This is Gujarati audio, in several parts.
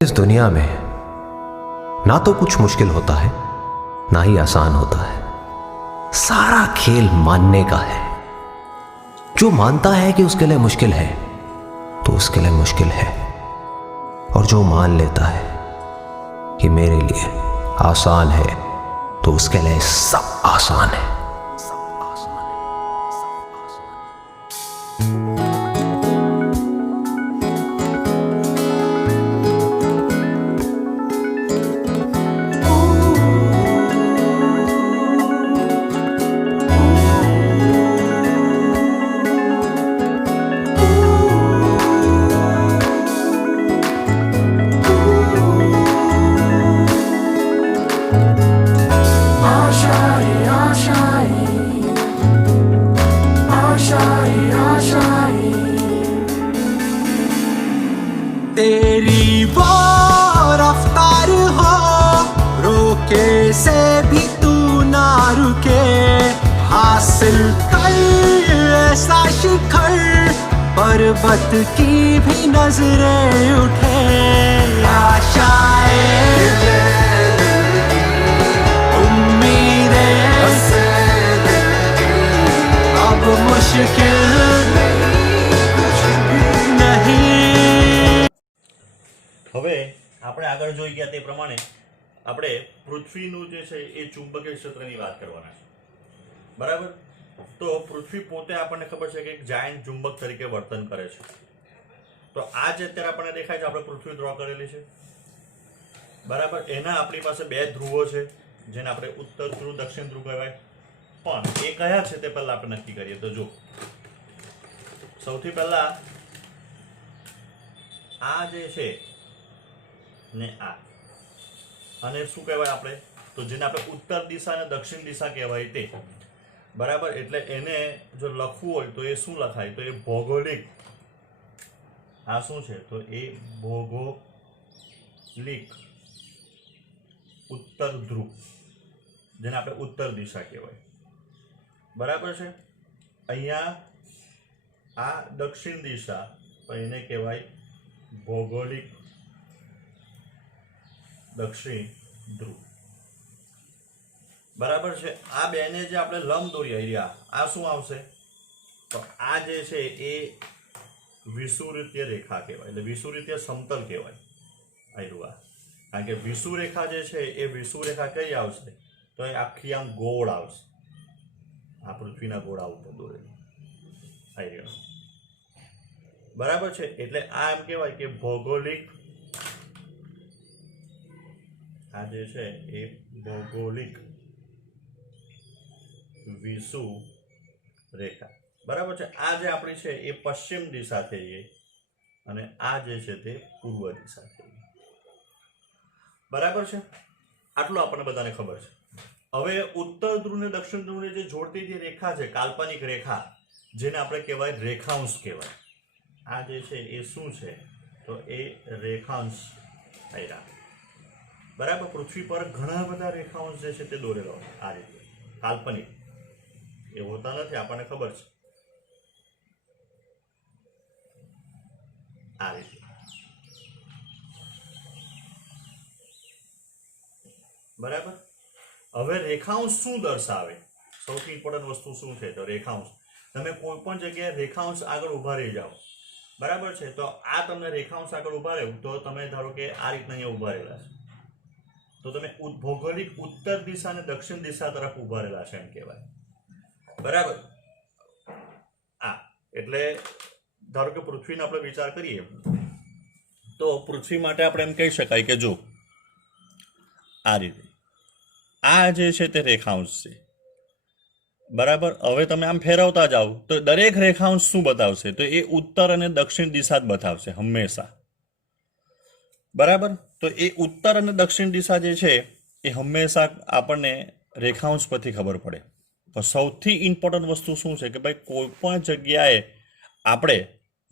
इस दुनिया में ना तो कुछ मुश्किल होता है ना ही आसान होता है। सारा खेल मानने का है। जो मानता है कि उसके लिए मुश्किल है तो उसके लिए मुश्किल है, और जो मान लेता है कि मेरे लिए आसान है तो उसके लिए सब आसान है। तेरी वो रफ्तार हो, रोके से भी तू ना रुके, हासिल कर ऐसा शिखर, पर्वत की भी नजरें उठे। आशाएं, उम्मीदें, अब मुश्किल હવે આપણે આગળ જોઈ ગયા તે પ્રમાણે આપણે પૃથ્વીનું જે છે એ ચુંબકીય ક્ષેત્રની વાત કરવાના છે, બરાબર? તો પૃથ્વી પોતે આપણને ખબર છે કે એક જાયન્ટ ચુંબક તરીકે વર્તન કરે છે. તો આ જે અત્યારે આપણને દેખાય છે, આપણે પૃથ્વી ડ્રો કરેલી છે, બરાબર? એના આપણી પાસે બે ધ્રુવો છે, જેને આપણે ઉત્તર ધ્રુવ દક્ષિણ ધ્રુવ કહેવાય. પણ એ કયા છે તે પહેલા આપણે નક્કી કરીએ. તો જો સૌથી પહેલા આ જે છે ને આ, અને શું કહેવાય આપણે, તો જેને આપણે ઉત્તર દિશા અને દક્ષિણ દિશા કહેવાય તે, બરાબર? એટલે એને જો લખવું હોય તો એ શું લખાય? તો એ ભૌગોલિક, આ શું છે? તો એ ભૌગોલિક ઉત્તર ધ્રુવ, જેને આપણે ઉત્તર દિશા કહેવાય, બરાબર છે? અહીંયા આ દક્ષિણ દિશા, તો એને કહેવાય ભૌગોલિક દક્ષિણ ધ્રુવ, બરાબર છે? આ બેને જે આપણે લંબ દોરી રહ્યા, આ શું આવશે? તો આ જે છે એ વિષુવવૃત્તીય રેખા કહેવાય, એટલે વિષુવવૃત્તીય સમતલ કહેવાય. આ કારણ કે વિષુવરેખા જે છે એ વિષુવરેખા કઈ આવશે? તો એ આખી આમ ગોળ આવશે, આ પૃથ્વીના ગોળા ઉપર દોરેલી આવી રહ્યો, બરાબર છે? એટલે આ એમ કહેવાય કે ભૌગોલિક, આ જે છે એ ભૌગોલિક વિષુવરેખા, બરાબર છે? આ જે આપણી છે એ પશ્ચિમ દિશા થઈ ગઈ, અને આ જે છે તે પૂર્વ દિશા થઈ ગઈ, બરાબર છે? આટલું આપણને બધાને ખબર છે. હવે ઉત્તર ધ્રુવ ને દક્ષિણ ધ્રુવને જે જોડતી જે રેખા છે, કાલ્પનિક રેખા, જેને આપણે કહેવાય રેખાંશ કહેવાય. આ જે છે એ શું છે? તો એ રેખાંશ આવ્યા, બરાબર? પૃથ્વી પર ઘણા બધા રેખાંશ જે છે તે દોરેલો આ રીતે કાલ્પનિક, એ હોતા નથી, આપણને ખબર છે. આ રીતે, બરાબર? હવે રેખાંશ શું દર્શાવે? સૌથી ઇમ્પોર્ટન્ટ વસ્તુ શું છે? તો રેખાંશ. તમે કોઈ પણ જગ્યાએ રેખાંશ આગળ ઉભા રહી જાઓ, બરાબર છે? તો આ તમને રેખાંશ આગળ ઉભા રહ્યું, તો તમે ધારો કે આ રીતના અહીંયા ઉભા રહેલા છે, તો તમે ભૌગોલિક ઉત્તર દિશા અને દક્ષિણ દિશા તરફ ઉભા રહેલા છે એમ કહેવાય, બરાબર? આ એટલે ધારો કે પૃથ્વીનો આપણે વિચાર કરીએ તો પૃથ્વી માટે આપણે એમ કહી શકાય કે જો આ રીતે આ જે છે તે રેખાંશ છે, બરાબર? હવે તમે આમ ફેરવતા જાઓ તો દરેક રેખાંશ શું બતાવશે? તો એ ઉત્તર અને દક્ષિણ દિશા જ બતાવશે હંમેશા, બરાબર? તો એ ઉત્તર અને દક્ષિણ દિશા જે છે એ હંમેશા આપણને રેખાંશ પરથી ખબર પડે. તો સૌથી ઇમ્પોર્ટન્ટ વસ્તુ શું છે કે ભાઈ કોઈ પણ જગ્યાએ આપણે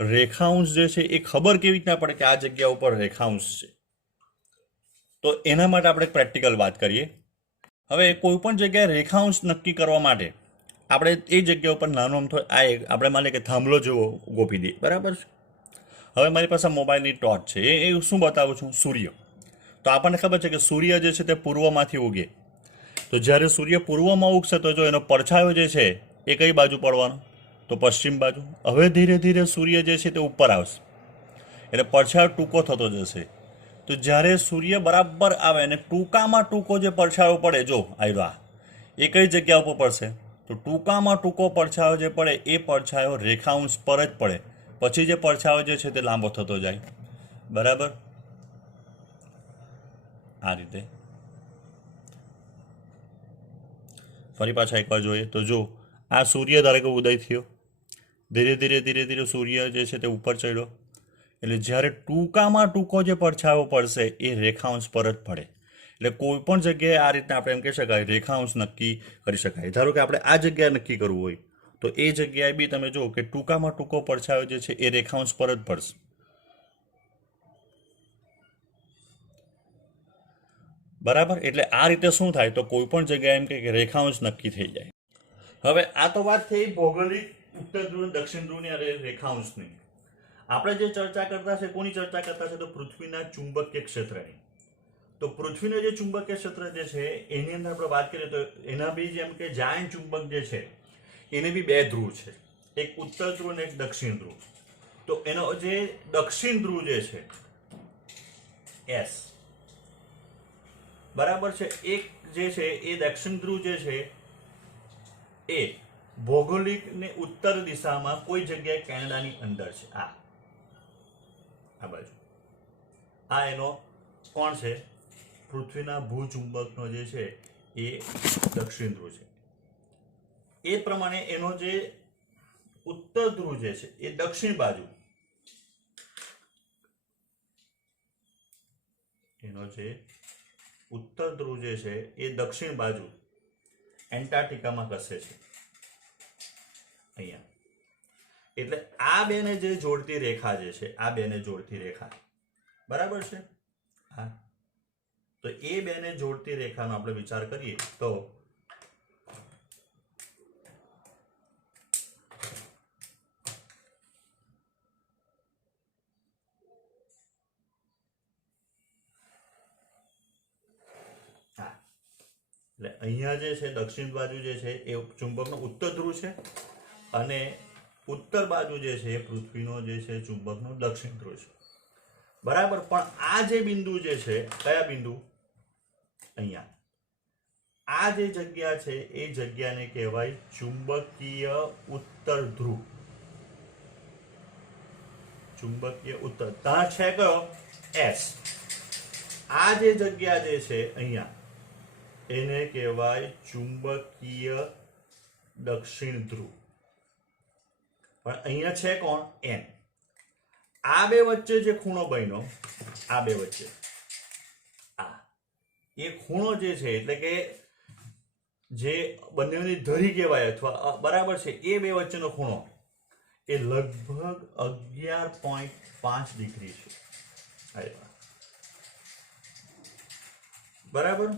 રેખાંશ જે છે એ ખબર કેવી રીતના પડે કે આ જગ્યા ઉપર રેખાંશ છે? તો એના માટે આપણે પ્રેક્ટિકલ વાત કરીએ. હવે કોઈ પણ જગ્યાએ રેખાંશ નક્કી કરવા માટે આપણે એ જગ્યા ઉપર નાનો અમથો આ આપણે માની કે થાંભલો જેવો ગોપી દઈએ, બરાબર છે? હવે મારી પાસે મોબાઈલની ટોર્ચ છે, એ શું બતાવું છું? સૂર્ય. તો આપણને ખબર છે કે સૂર્ય જે છે તે પૂર્વમાંથી ઉગે. તો જ્યારે સૂર્ય પૂર્વમાં ઉગશે તો જો એનો પડછાયો જે છે એ કઈ બાજુ પડવાનો? તો પશ્ચિમ બાજુ. હવે ધીરે ધીરે સૂર્ય જે છે તે ઉપર આવશે એટલે પડછાયો ટૂંકો થતો જશે. તો જ્યારે સૂર્ય બરાબર આવે અને ટૂંકામાં ટૂંકો જે પડછાયો પડે, જો આવ્યો, એ કઈ જગ્યા ઉપર પડશે? તો ટૂંકામાં ટૂંકો પડછાયો જે પડે એ પડછાયો રેખાંશ પર જ પડે. પછી જે પડછાયો જે છે તે લાંબો થતો જાય. બરાબર? આ રીતે. ફરી પાછા એકવાર જોઈએ તો જો આ સૂર્ય ધારો કે ઉદય થયો, ધીરે ધીરે ધીરે ધીરે સૂર્ય જે છે તે ઉપર ચડ્યો એટલે જ્યારે ટૂંકામાં ટૂંકો જે પડછાયો પડશે એ રેખાંશ પર જ પડે. એટલે કોઈ પણ જગ્યાએ આ રીતના આપણે એમ કહી શકાય રેખાંશ નક્કી કરી શકાય. ધારો કે આપણે આ જગ્યાએ નક્કી કરવું હોય તો એ જગ્યાએ બી તમે જુઓ કે ટૂંકામાં ટૂંકો પડછાયો જે છે એ રેખાંશ પર જ પડશે. બરાબર? એટલે આ રીતે શું થાય તો કોઈ પણ જગ્યાએ એમ કે રેખાંશ નક્કી થઈ જાય. હવે આ તો વાત થઈ ભૌગોલિક ઉત્તર ધ્રુવ દક્ષિણ ધ્રુવની અને રેખાંશની. આપણે જે ચર્ચા કરતા છે, કોની ચર્ચા કરતા છે? તો પૃથ્વીના ચુંબકીય ક્ષેત્રની. તો પૃથ્વીનું જે ચુંબકીય ક્ષેત્ર જે છે એની અંદર આપણે વાત કરીએ તો એના બી જેમ કે જાયન્ટ ચુંબક જે છે એને બી બે ધ્રુવ છે, એક ઉત્તર ધ્રુવ અને એક દક્ષિણ ધ્રુવ. તો એનો જે દક્ષિણ ધ્રુવ જે છે એસ, બરાબર છે, એક જે છે એ દક્ષિણ ધ્રુવ જે છે એ ભૌગોલિક ને ઉત્તર દિશામાં કોઈ જગ્યાએ કેનેડાની અંદર છે. આ બાજુ આ એનો કોણ છે? પૃથ્વીના ભૂચુંબકનો જે છે એ દક્ષિણ ધ્રુવ છે. એ પ્રમાણે એનો જે ઉત્તર ધ્રુવ જે છે એ દક્ષિણ બાજુ, એનો જે ઉત્તર ધ્રુવ જે છે એ દક્ષિણ બાજુ એન્ટાર્કટિકામાં ખસે છે અહીંયા. એટલે આ બેને જે જોડતી રેખા જે છે, આ બેને જોડતી રેખા, બરાબર છે? હા, તો એ બેને જોડતી રેખાનો આપણે વિચાર કરીએ તો એટલે અહીંયા જે છે દક્ષિણ બાજુ જે છે એ ચુંબકનો ઉત્તર ધ્રુવ છે અને ઉત્તર બાજુ જે છે એ પૃથ્વીનો જે છે ચુંબકનો દક્ષિણ ધ્રુવ છે. બરાબર? પણ આ જે બિંદુ જે છે, કયા બિંદુ? અહીંયા. આ જે જગ્યા છે એ જગ્યાને કહેવાય ચુંબકીય ઉત્તર ધ્રુવ. ચુંબકીય ઉત્તર ત્યાં છે કયો? એસ. આ જે જગ્યા જે છે અહીંયા એને કહેવાય ચુંબકીય દક્ષિણ ધ્રુવ. પણ અહીંયા છે કોણ? એન. આ બે વચ્ચે જે ખૂણો બન્યો, આ બે વચ્ચે આ એ ખૂણો જે છે એટલે કે જે બંનેની ધરી કહેવાય અથવા બરાબર છે, એ બે વચ્ચેનો ખૂણો એ લગભગ 11.5 ડિગ્રી છે. બરાબર?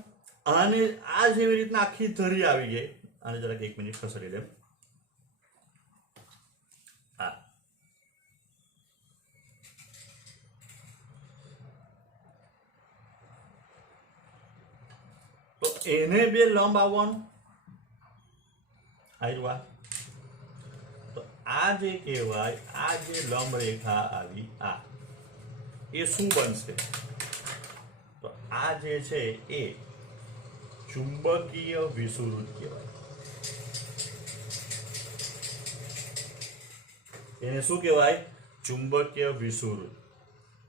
આને આ જેવી રીતના આખી ધરી આવી ગઈ. આને જરાક એક મિનિટ ખસેડી દે. હા, તો એને બે લંબ આવવાનું આવ્યું. તો આ જે કહેવાય, આ જે લંબ રેખા આવી, આ એ શું બનશે? તો આ જે છે એ ચુંબકીય વિષુવવૃત્ત કહેવાય. એને શું કહેવાય? ચુંબકીય વિષુવવૃત્ત.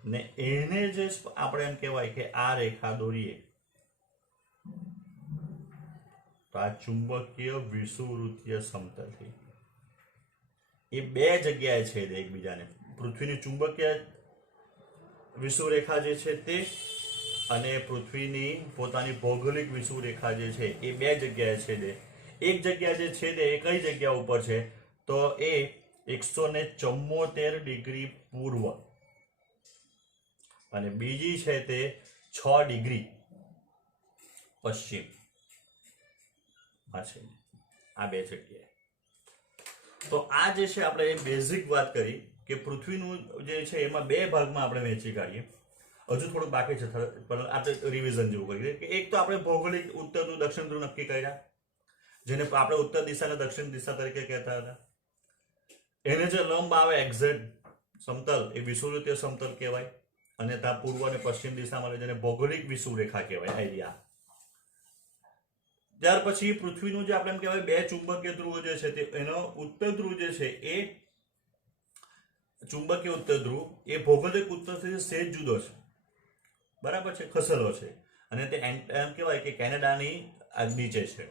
ને એને જે આપણે એમ કહેવાય કે આ રેખા દોરીએ તો આ ચુંબકીય વિષુવવૃત્તીય સમતલ થઈ. એ બે જગ્યાએ છેદે એકબીજાને. પૃથ્વીની ચુંબકીય વિષુવરેખા જે છે તે અને પૃથ્વીની પોતાની ભૌગોલિક વિષુવરેખા જે છે એ બે જગ્યાએ છેદે. એક જગ્યા જે છેદે એ કઈ જગ્યા ઉપર છે? તો એ 174 ડિગ્રી પૂર્વ અને બીજી છે તે 6 ડિગ્રી પશ્ચિમ છે. આ બે જગ્યાએ. તો આ જે છે આપણે બેઝિક વાત કરી કે પૃથ્વીનું જે છે એમાં બે ભાગમાં આપણે વહેંચી કાઢીએ. હજુ થોડુંક બાકી છે, પણ આપણે રિવિઝન જેવું કરીએ કે એક તો આપણે ભૌગોલિક ઉત્તર ધ્રુવ દક્ષિણ ધ્રુવ નક્કી કર્યા, જેને આપણે ઉત્તર દિશા અને દક્ષિણ દિશા તરીકે કહેતા હતા. એને જે લંબ આવે એક્ઝેક્ટ સમતલ એ વિષુવવૃત્તીય સમતલ કહેવાય, અને ત્યાં પૂર્વ અને પશ્ચિમ દિશામાં જેને ભૌગોલિક વિષુવરેખા કહેવાય આઈડિયા. ત્યાર પછી પૃથ્વીનું જે આપણે એમ કહેવાય બે ચુંબકીય ધ્રુવ જે છે તે એનો ઉત્તર ધ્રુવ જે છે એ ચુંબકીય ઉત્તર ધ્રુવ એ ભૌગોલિક ઉત્તરથી સહેજ જુદો છે, બરાબર છે, ખસેલો છે, અને તે એમ કહેવાય કે કેનેડાની નીચે છે.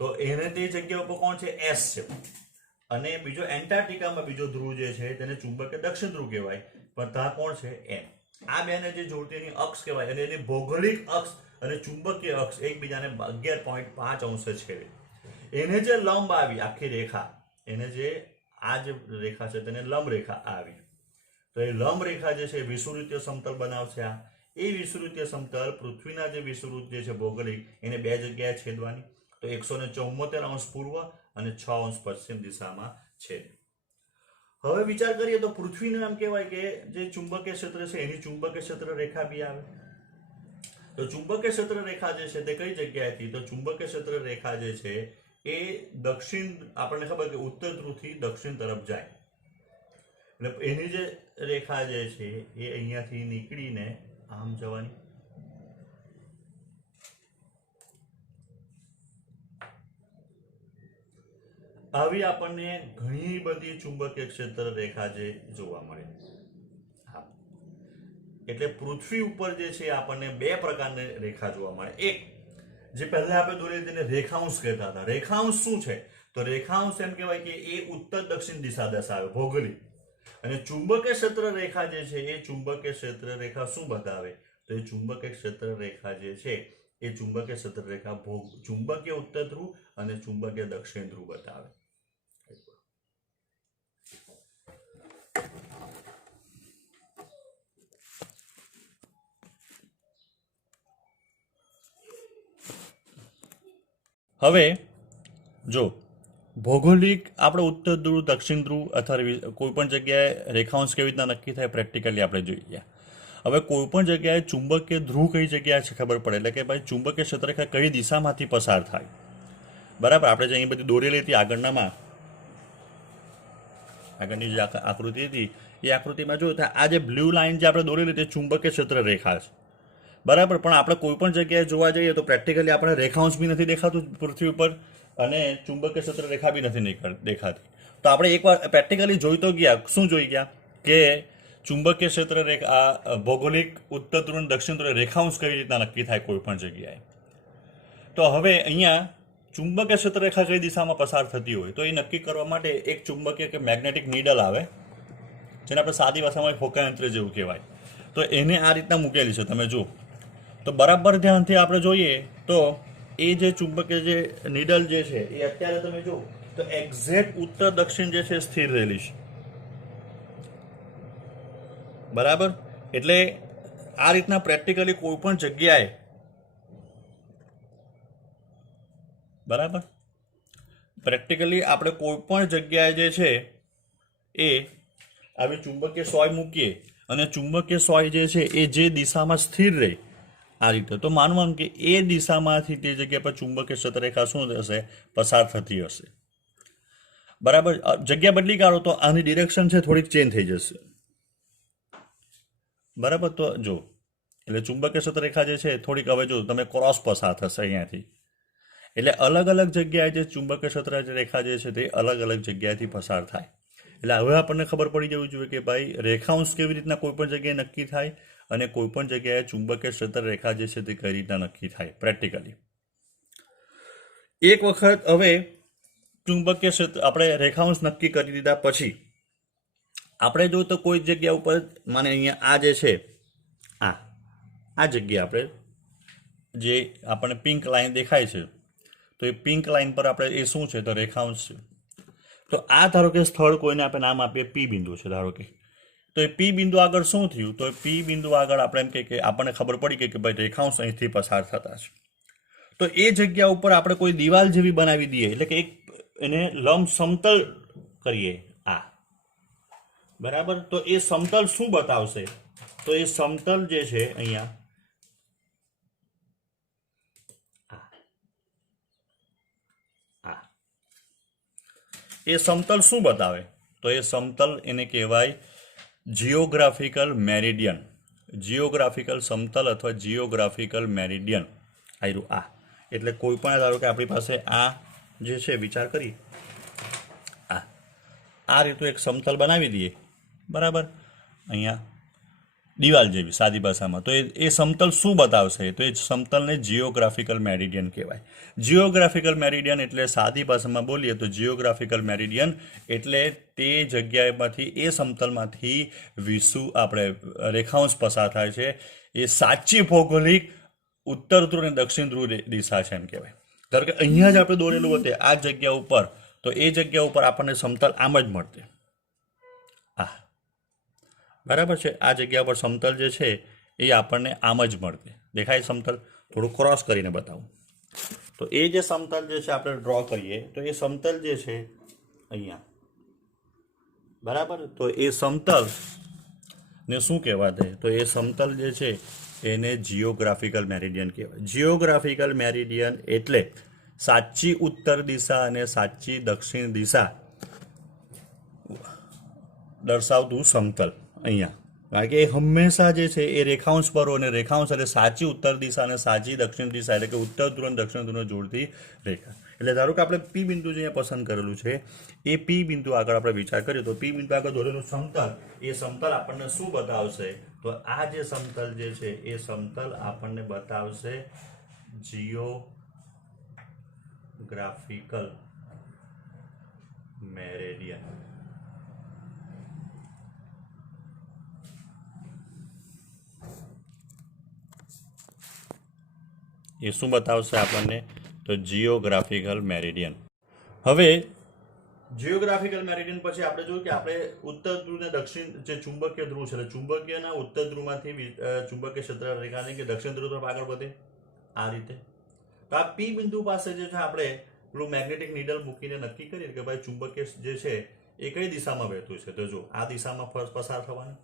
તો એને તે જગ્યા ઉપર કોણ છે? એસ છે. અને બીજો એન્ટાર્કટિકામાં બીજો ધ્રુવ જે છે તેને ચુંબકીય દક્ષિણ ધ્રુવ કહેવાય, પણ ત્યાં કોણ છે? એમ. આ બેને જે જોડતી એની અક્ષ કહેવાય, અને એની ભૌગોલિક અક્ષ અને ચુંબકીય અક્ષ એકબીજાને 11.5 અંશે છેદે. એને જે લંબ આવી આખી રેખા, એને જે આ જે રેખા છે તેને લંબ રેખા આવી. તો એ લંબ રેખા જે છે વિષુવવૃત્તીય સમતલ બનાવશે. આ એ વિષુવવૃત્તીય સમતલ પૃથ્વીના જે વિષુવવૃત્ત જે છે ભૌગોલિક એને બે જગ્યાએ છેદવાની. તો 174 અંશ પૂર્વ અને 6 અંશ પશ્ચિમ દિશામાં છે. હવે વિચાર કરીએ તો પૃથ્વીને એમ કહેવાય કે જે ચુંબકીય ક્ષેત્ર છે એની ચુંબકીય ક્ષેત્ર રેખા બી આવે. તો ચુંબકીય ક્ષેત્ર રેખા જે છે તે કઈ જગ્યાએથી? તો ચુંબકીય ક્ષેત્ર રેખા જે છે એ દક્ષિણ, આપણને ખબર કે ઉત્તર ધ્રુવથી દક્ષિણ તરફ જાય. એટલે એની જે રેખા જે છે એ અહીંયાથી નીકળીને આમ જવાની. આવી આપણને ઘણી બધી ચુંબકીય ક્ષેત્ર રેખા જે જોવા મળે. હા, એટલે પૃથ્વી ઉપર જે છે આપણને બે પ્રકારની રેખા જોવા મળે. એક જે પહેલા આપણે દોરી તેને રેખાંશ કહેતા હતા. રેખાંશ શું છે? તો રેખાંશ એમ કહેવાય કે એ ઉત્તર દક્ષિણ દિશા દર્શાવે ભૌગોલિક. અને ચુંબકીય ક્ષેત્ર રેખા જે છે એ ચુંબકીય ક્ષેત્ર રેખા શું બતાવે? તો એ ચુંબકીય ક્ષેત્ર રેખા જે છે એ ચુંબકીય ક્ષેત્ર રેખા ચુંબકીય ઉત્તર ધ્રુવ અને ચુંબકીય દક્ષિણ ધ્રુવ બતાવે. હવે જો ભૌગોલિક આપણે ઉત્તર ધ્રુવ દક્ષિણ ધ્રુવ અથવા કોઈ પણ જગ્યાએ રેખાંશ કેવી રીતના નક્કી થાય પ્રેક્ટિકલી આપણે જોઈએ. હવે કોઈ પણ જગ્યાએ ચુંબકીય ધ્રુવ કઈ જગ્યાએ છે ખબર પડે, એટલે કે ભાઈ ચુંબકીય ક્ષેત્રરેખા કઈ દિશામાંથી પસાર થાય. બરાબર, આપણે જે અહીં બધી દોરેલી હતી આગળની જે આકૃતિ હતી એ આકૃતિમાં જોયું તો આ જે બ્લુ લાઇન જે આપણે દોરેલી તે ચુંબકીય ક્ષેત્ર રેખા છે. બરાબર, પણ આપણે કોઈ પણ જગ્યાએ જોવા જઈએ તો પ્રેક્ટિકલી આપણે રેખાંશ બી નથી દેખાતું પૃથ્વી ઉપર, અને ચુંબકીય ક્ષેત્ર રેખા બી નથી દેખાતી. તો આપણે એકવાર પ્રેક્ટિકલી જોઈ તો ગયા. શું જોઈ ગયા? કે ચુંબકીય ક્ષેત્ર રેખા ભૌગોલિક ઉત્તર ધ્રુવ અને દક્ષિણ ધ્રુવ રેખાંશ કઈ રીતના નક્કી થાય કોઈ પણ જગ્યાએ. તો હવે અહીંયા ચુંબકીય ક્ષેત્ર રેખા કઈ દિશામાં પસાર થતી હોય તો એ નક્કી કરવા માટે એક ચુંબકીય કે મેગ્નેટિક નીડલ આવે, જેને આપણે સાદી ભાષામાં ફોકાયંત્ર જેવું કહેવાય. તો એને આ રીતના મૂકેલી છે, તમે જુઓ તો બરાબર ધ્યાનથી આપણે જોઈએ તો એ જે ચુંબકીય જે નીડલ જે છે એ અત્યારે તમે જુઓ તો એક્ઝેક્ટ ઉત્તર દક્ષિણ જે છે સ્થિર રહેલી છે. બરાબર, એટલે આ રીતના પ્રેક્ટિકલી કોઈ પણ જગ્યાએ, બરાબર, પ્રેક્ટિકલી આપણે કોઈ પણ જગ્યાએ જે છે એ આવી ચુંબકીય સોય મૂકીએ અને ચુંબકીય સોય જે છે એ જે દિશામાં સ્થિર રહે આ રીતે, તો માનવાનું કે એ દિશામાંથી તે જગ્યા પર ચુંબકીય ક્ષેત્રરેખા શું થશે? પસાર થતી હશે. બરાબર, જગ્યા બદલી કાઢો તો આની ડિરેક્શન છે થોડીક ચેન્જ થઈ જશે. બરાબર, તો જો એટલે ચુંબકીય ક્ષેત્રરેખા જે છે થોડીક હવે જો તમે ક્રોસ પસાર થશે અહીંયાથી. એટલે અલગ અલગ જગ્યાએ જે ચુંબકીય ક્ષેત્ર રેખા જે છે તે અલગ અલગ જગ્યાએથી પસાર થાય. એટલે હવે આપણને ખબર પડી જવી જોઈએ કે ભાઈ રેખાંશ કેવી રીતના કોઈ પણ જગ્યાએ નક્કી થાય અને કોઈ પણ જગ્યાએ ચુંબકીય ક્ષેત્ર રેખા જે છે તે કઈ રીતના નક્કી થાય પ્રેક્ટિકલી. એક વખત હવે ચુંબકીય ક્ષેત્ર આપણે રેખાંશ નક્કી કરી દીધા પછી આપણે જો તો કોઈ જગ્યા ઉપર માને અહીંયા આ જે છે આ જગ્યા આપણે જે આપણને પિંક લાઈન દેખાય છે તો એ પિંક લાઈન પર આપણે એ શું છે? તો રેખાંશ છે. તો આ ધારો કે સ્થળ કોઈને આપણે નામ આપીએ પી બિંદુ છે ધારો કે, તો એ પી બિંદુ આગળ શું થયું? તો એ પી બિંદુ આગળ આપણે એમ કે આપણને ખબર પડી કે ભાઈ રેખાંશ અહીંથી પસાર થતા છે. તો એ જગ્યા ઉપર આપણે કોઈ દિવાલ જેવી બનાવી દઈએ, એટલે કે એક એને લંબ સમતલ કરીએ. બરાબર. તો એ સમતલ શું બતાવશે? તો એ સમતલ જે છે અહીંયા એ સમતલ શું બતાવે? તો એ સમતલ એને કહેવાય જીઓગ્રાફિકલ મેરિડિયન. જીઓગ્રાફિકલ સમતલ અથવા જીઓગ્રાફિકલ મેરિડિયન આવ્યું આ. એટલે કોઈ પણ ધારો કે આપણી પાસે આ જે છે વિચાર કરી આ રીતનું એક સમતલ બનાવી દઈએ, બરાબર, અહીંયા દિવાલ જેવી સાદી ભાષામાં. તો એ સમતલ શું બતાવશે? તો એ સમતલને જીઓગ્રાફિકલ મેરિડિયન કહેવાય. જીઓગ્રાફિકલ મેરિડિયન એટલે સાદી ભાષામાં બોલીએ તો જીઓગ્રાફિકલ મેરિડિયન એટલે તે જગ્યાએમાંથી એ સમતલમાંથી આપણે રેખાંશ પસાર થાય છે એ સાચી ભૌગોલિક ઉત્તર ધ્રુવ અને દક્ષિણ ધ્રુવ દિશા છે એમ કહેવાય. ધારો કે અહીંયા જ આપણે દોરેલું હતું આ જગ્યા ઉપર, તો એ જગ્યા ઉપર આપણને સમતલ આમ જ મળતે. બરાબર છે. આ જગ્યા પર સમતલ જે છે એ આપણને આમ જ મળતે. દેખાય સમતલ? થોડું ક્રોસ કરીને બતાવું. તો એ જે સમતલ જે છે આપણે ડ્રો કરીએ તો એ સમતલ જે છે અહીંયા, બરાબર, તો એ સમતલ ને શું કહેવાય? તો એ સમતલ જે છે એને જીઓગ્રાફિકલ મેરિડિયન કહેવાય. જીઓગ્રાફિકલ મેરિડિયન એટલે સાચી ઉત્તર દિશા અને સાચી દક્ષિણ દિશા દર્શાવતું સમતલ અહીંયા. કારણ કે એ હંમેશા જે છે એ રેખાંશ પર અને રેખાંશ એટલે સાચી ઉત્તર દિશા અને સાચી દક્ષિણ દિશા એટલે કે ઉત્તર ધ્રુવ અને દક્ષિણ ધ્રુવને જોડતી રેખા. એટલે ધારો કે આપણે પી બિંદુ જે અહીંયા પસંદ કરેલું છે એ પી બિંદુ આગળ આપણે વિચાર કરીએ તો પી બિંદુ આગળ દોરેલું સમતલ, એ સમતલ આપણને શું બતાવશે? તો આ જે સમતલ જે છે એ સમતલ આપણને બતાવશે જીઓગ્રાફિકલ મેરિડિયન. એ શું બતાવશે આપણને? તો જીઓગ્રાફિકલ મેરિડિયન. હવે જીઓગ્રાફિકલ મેરિડિયન પછી આપણે જોયું કે આપણે ઉત્તર ધ્રુવ ને દક્ષિણ જે ચુંબકીય ધ્રુવ છે, ચુંબકીયના ઉત્તર ધ્રુવમાંથી ચુંબકીય ક્ષેત્ર રેખાને કે દક્ષિણ ધ્રુવ તરફ આગળ વધે આ રીતે. તો આ પી બિંદુ પાસે જે છે આપણે પેલું મેગ્નેટિક નીડલ મૂકીને નક્કી કરીએ કે ભાઈ ચુંબકીય જે છે એ કઈ દિશામાં વહેતું છે. તો જો આ દિશામાં પસાર થવાનું.